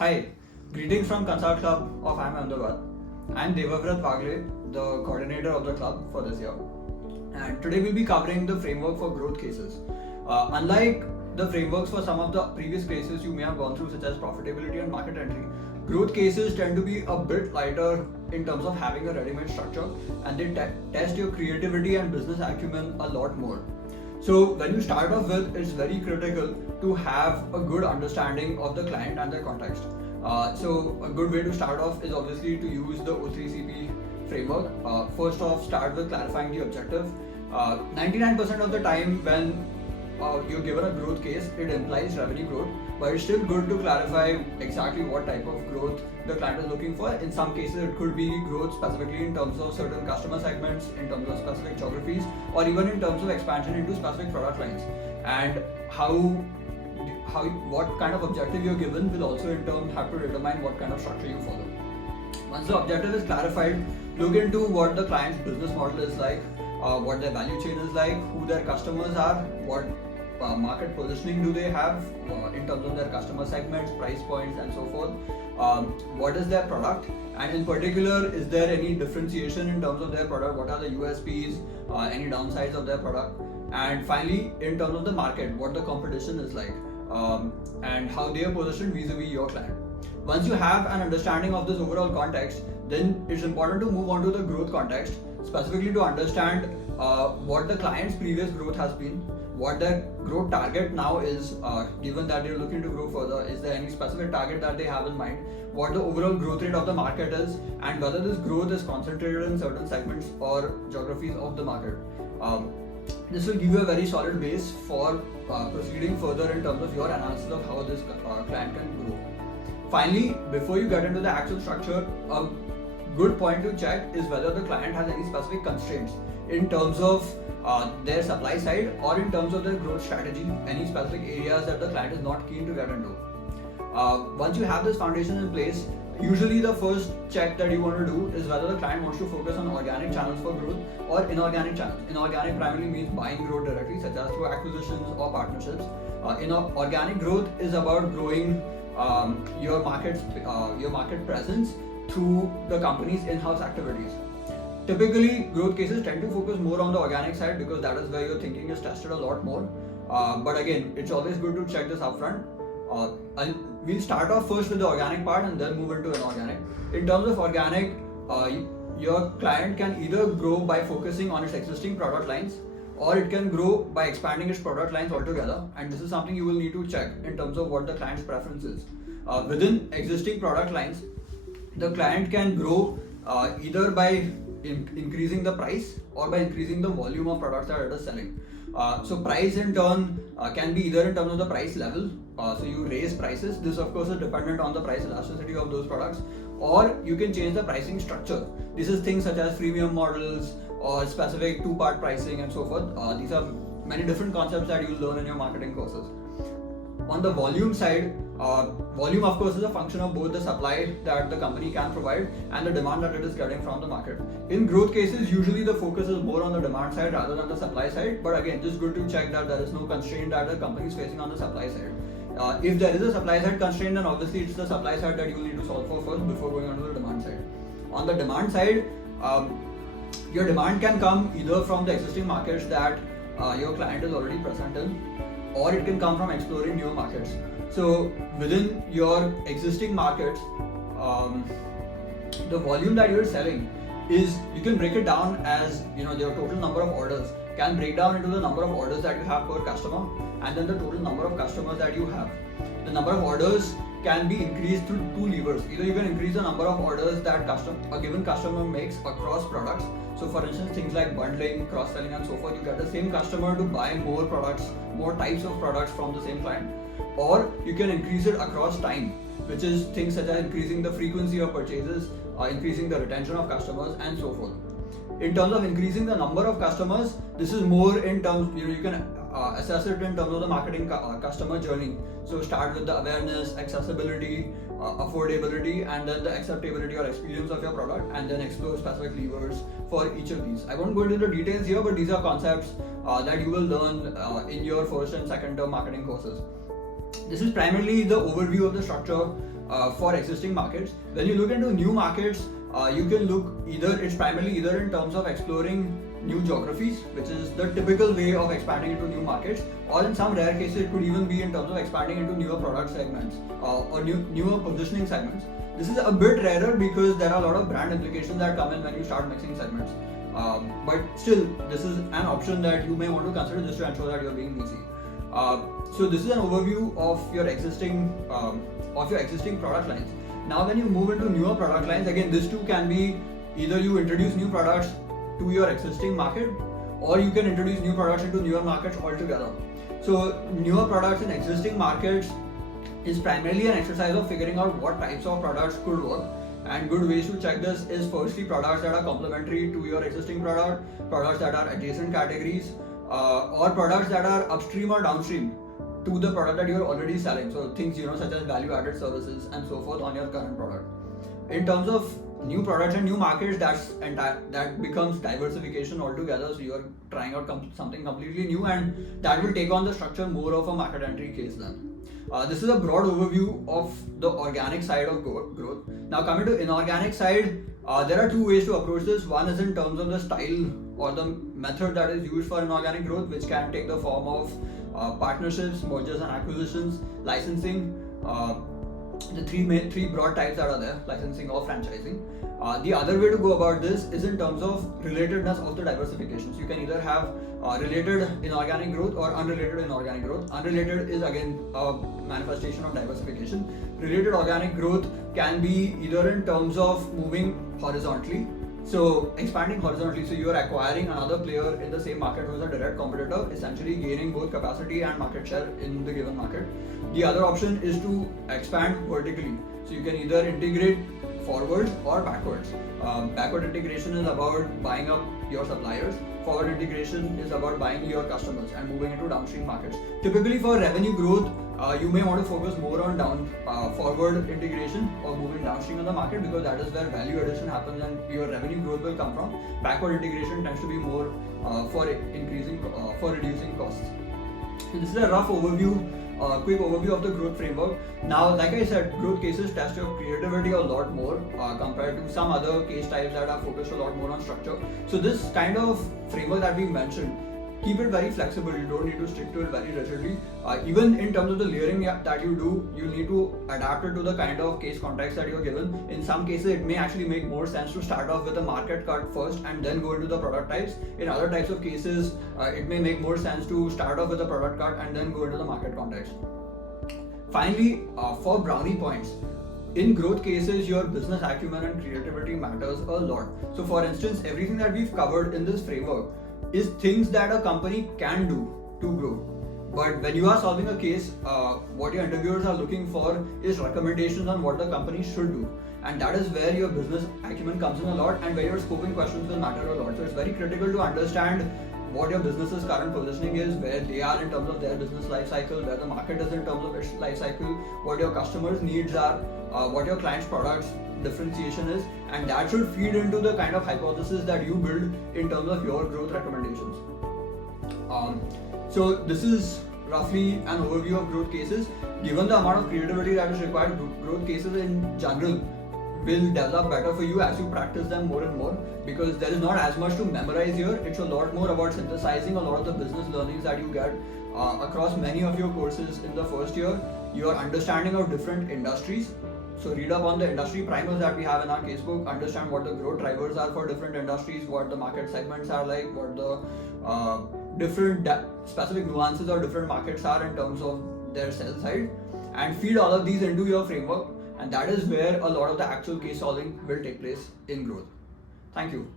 Hi, greetings from Consult Club of IIM Ahmedabad. I'm Devavrat Pagle, the coordinator of the club for this year. And today we'll be covering the framework for growth cases. Unlike the frameworks for some of the previous cases you may have gone through, such as profitability and market entry, growth cases tend to be a bit lighter in terms of having a ready-made structure, and they test your creativity and business acumen a lot more. So when you start off with, it's very critical to have a good understanding of the client and their context. So a good way to start off is obviously to use the O3CP framework. First off, start with clarifying the objective. 99% of the time when you're given a growth case, it implies revenue growth, but it's still good to clarify exactly what type of growth the client is looking for. In some cases, it could be growth specifically in terms of certain customer segments, in terms of specific geographies, or even in terms of expansion into specific product lines. And what kind of objective you're given will also in turn have to determine what kind of structure you follow. Once the objective is clarified, look into what the client's business model is like, what their value chain is like, who their customers are, what market positioning do they have in terms of their customer segments, price points, and so forth. What is their product, and in particular, is there any differentiation in terms of their product? What are the USPs, any downsides of their product? And finally, in terms of the market, what the competition is like, and how they are positioned vis-a-vis your client. Once you have an understanding of this overall context, then it's important to move on to the growth context, specifically to understand what the client's previous growth has been, what their growth target now is, given that they're looking to grow further. Is there any specific target that they have in mind? What the overall growth rate of the market is, and whether this growth is concentrated in certain segments or geographies of the market. This will give you a very solid base for proceeding further in terms of your analysis of how this client can grow. Finally, before you get into the actual structure, a good point to check is whether the client has any specific constraints in terms of their supply side or in terms of their growth strategy, any specific areas that the client is not keen to get into. Once you have this foundation in place, usually the first check that you want to do is whether the client wants to focus on organic channels for growth or inorganic channels. Inorganic primarily means buying growth directly, such as through acquisitions or partnerships. Organic growth is about growing your market presence through the company's in-house activities. Typically, growth cases tend to focus more on the organic side because that is where your thinking is tested a lot more. But again, it's always good to check this upfront. We'll start off first with the organic part and then move into inorganic. In terms of organic, your client can either grow by focusing on its existing product lines, or it can grow by expanding its product lines altogether. And this is something you will need to check in terms of what the client's preference is. Within existing product lines, the client can grow either by increasing the price or by increasing the volume of products that it is selling. So price in turn can be either in terms of the price level, so you raise prices. This of course is dependent on the price elasticity of those products, or you can change the pricing structure. This is things such as freemium models or specific two-part pricing and so forth. These are many different concepts that you will learn in your marketing courses. On the volume side, volume of course is a function of both the supply that the company can provide and the demand that it is getting from the market. In growth cases, usually the focus is more on the demand side rather than the supply side, but again, just good to check that there is no constraint that the company is facing on the supply side. If there is a supply side constraint, then obviously it's the supply side that you will need to solve for first before going on to the demand side. On the demand side, your demand can come either from the existing markets that your client is already present in, or it can come from exploring new markets. So within your existing markets, the volume that you're selling is, you can break it down as, your total number of orders can break down into the number of orders that you have per customer and then the total number of customers that you have. The number of orders can be increased through two levers. Either you can increase the number of orders that a given customer makes across products. So for instance, things like bundling, cross-selling and so forth, you get the same customer to buy more products, more types of products from the same client. Or you can increase it across time, which is things such as increasing the frequency of purchases, increasing the retention of customers and so forth. In terms of increasing the number of customers, this is more in terms, you can assess it in terms of the marketing customer journey. So start with the awareness, accessibility, affordability, and then the acceptability or experience of your product, and then explore specific levers for each of these. I won't go into the details here, but these are concepts that you will learn in your first and second term marketing courses. This is primarily the overview of the structure for existing markets. When you look into new markets, you can look it's primarily either in terms of exploring new geographies, which is the typical way of expanding into new markets, or in some rare cases it could even be in terms of expanding into newer product segments or newer positioning segments. This is a bit rarer because there are a lot of brand implications that come in when you start mixing segments. But still, this is an option that you may want to consider just to ensure that you're being easy. So this is an overview of your existing product lines. Now, when you move into newer product lines, again, this too can be either you introduce new products to your existing market, or you can introduce new products into newer markets altogether. So newer products in existing markets is primarily an exercise of figuring out what types of products could work. And good ways to check this is firstly products that are complementary to your existing product, products that are adjacent categories, or products that are upstream or downstream to the product that you're already selling. So things such as value-added services and so forth on your current product. In terms of new products and new markets, that becomes diversification altogether. So you're trying out something completely new, and that will take on the structure more of a market entry case then. This is a broad overview of the organic side of growth. Now coming to inorganic side, there are two ways to approach this. One is in terms of the style or the method that is used for inorganic growth, which can take the form of partnerships, mergers and acquisitions, licensing. The three broad types that are there: licensing or franchising. The other way to go about this is in terms of relatedness of the diversification. So you can either have related inorganic growth or unrelated inorganic growth. Unrelated is again a manifestation of diversification. Related organic growth can be either in terms of moving horizontally, so expanding horizontally, so you are acquiring another player in the same market who is a direct competitor, essentially gaining both capacity and market share in the given market. The other option is to expand vertically, so you can either integrate forwards or backwards. Backward integration is about buying up your suppliers. Forward integration is about buying your customers and moving into downstream markets. Typically for revenue growth, you may want to focus more on forward integration or moving downstream in the market, because that is where value addition happens and your revenue growth will come from. Backward integration tends to be more for reducing costs. So this is a rough overview, quick overview of the growth framework. Now, like I said, growth cases test your creativity a lot more compared to some other case types that are focused a lot more on structure. So this kind of framework that we mentioned, keep it very flexible. You don't need to stick to it very rigidly. Even in terms of the layering that you do, you need to adapt it to the kind of case context that you're given. In some cases, it may actually make more sense to start off with a market cut first and then go into the product types. In other types of cases, it may make more sense to start off with a product cut and then go into the market context. Finally, for brownie points, in growth cases, your business acumen and creativity matters a lot. So for instance, everything that we've covered in this framework is things that a company can do to grow. But when you are solving a case, what your interviewers are looking for is recommendations on what the company should do. And that is where your business acumen comes in a lot, and where your scoping questions will matter a lot. So it's very critical to understand what your business's current positioning is, where they are in terms of their business life cycle, where the market is in terms of its life cycle, what your customers' needs are, what your client's products differentiation is, and that should feed into the kind of hypothesis that you build in terms of your growth recommendations. So this is roughly an overview of growth cases. Given the amount of creativity that is required, growth cases in general will develop better for you as you practice them more and more, because there is not as much to memorize here. It's a lot more about synthesizing a lot of the business learnings that you get across many of your courses in the first year. Your understanding of different industries. So read up on the industry primers that we have in our casebook, understand what the growth drivers are for different industries, what the market segments are like, what the different specific nuances or different markets are in terms of their sell side, and feed all of these into your framework, and that is where a lot of the actual case solving will take place in growth. Thank you.